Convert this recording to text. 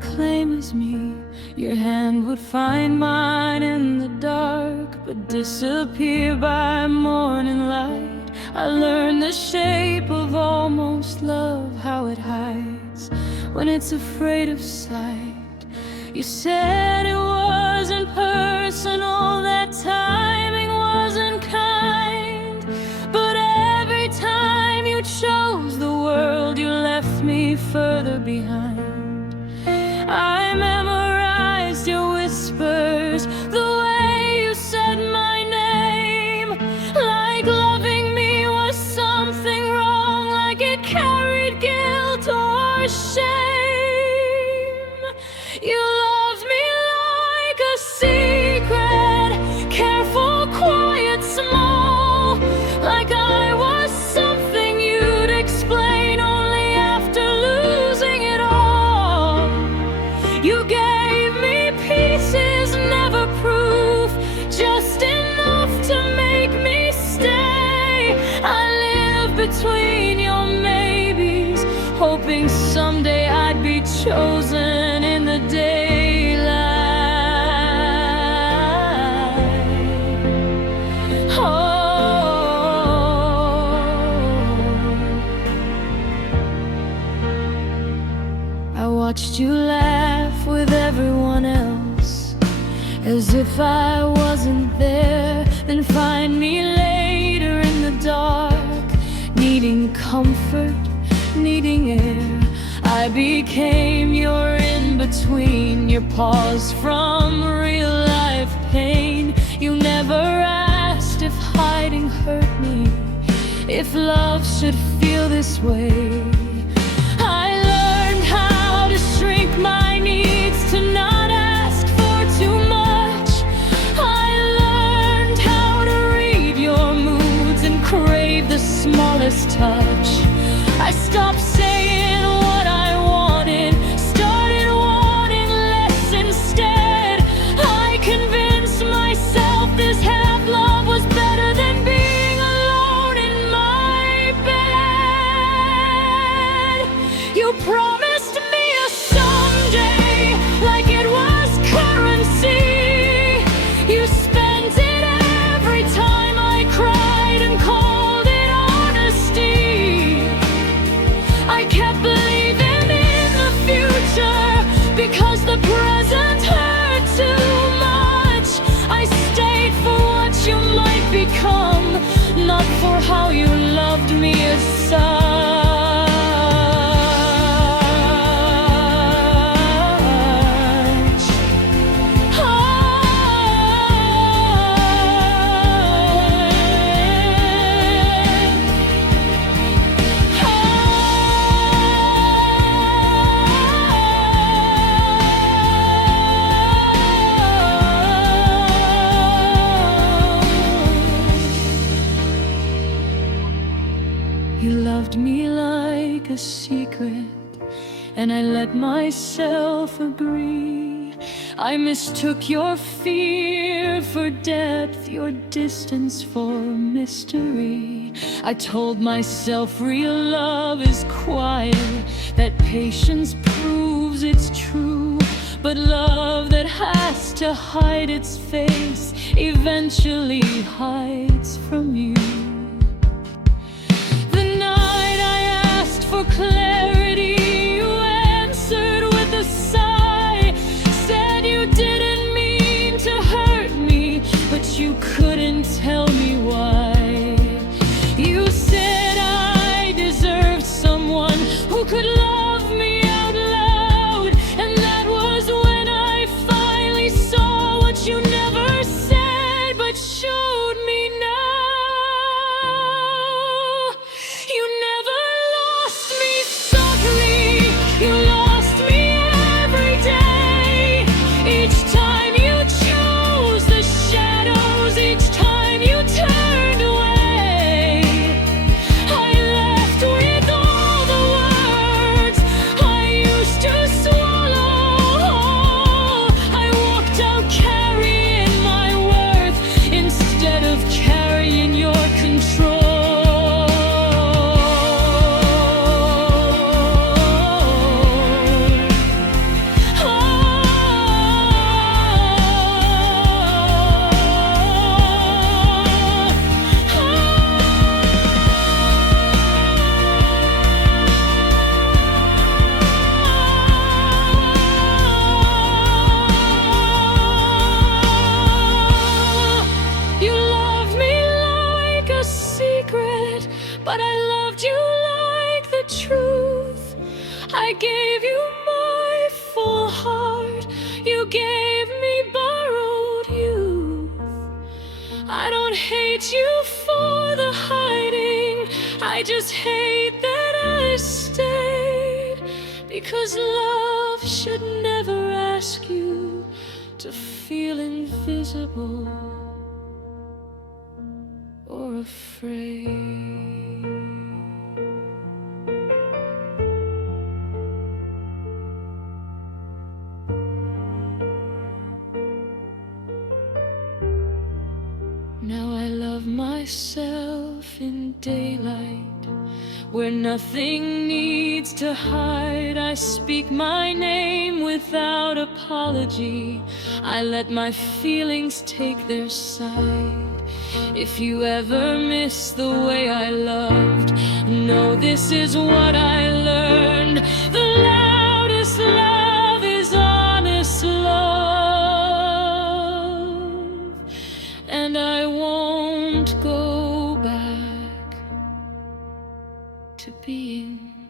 claim as me. Your hand would find mine in the dark, but disappear by morning light. I learned the shape of almost love, how it hides when it's afraid of sight. You said it wasn't personal, that timing wasn't kind, but every time you chose the world, you left me further behind. I memorized your whispers, the way you said my name, like loving me was something wrong, like it carried guilt or shame. You loved me like a secret, careful, quiet, small, like I was something you'd explain only after losing it all. You gave me pieces, never proof, just enough to make me stay. I live between your maybes, hoping someday I'd be chosen in the daylight. I watched you laugh with everyone else, as if I wasn't there, then find me later in the dark, needing comfort, needing air. I became your in-between, your pause from real-life pain. You never asked if hiding hurt me, if love should feel this way. I learned how to shrink my needs, to not ask for too much. I learned how to read your moods and crave the smallest touch. I stopped saying what I wanted, started wanting less instead. I convinced myself this half-love was better than being alone in my bed. You promised me a someday, like it was currency. You spent it every time I cried and called it honesty. I kept believing in the future, because the present hurt too much. I stayed for what you might become, not for how you loved me as such. You loved me like a secret, and I let myself agree. I mistook your fear for depth, your distance for mystery. I told myself real love is quiet, that patience proves it's true. But love that has to hide its face eventually hides from you. For clarity, you answered with a sigh, said you didn't mean to hurt me, but you couldn't tell me why. You said I deserved someone who could love me out loud, and that was when I finally saw what you never said but showed me now. You never lost me I gave you my full heart, you gave me borrowed youth. I don't hate you for the hiding, I just hate that I stayed, because love should never ask you to feel invisible or afraid. Now I love myself in daylight, where nothing needs to hide. I speak my name without apology, I let my feelings take their side. If you ever miss the way I loved, know this is what I learned. The loudest love is honest love, and I won't go back to being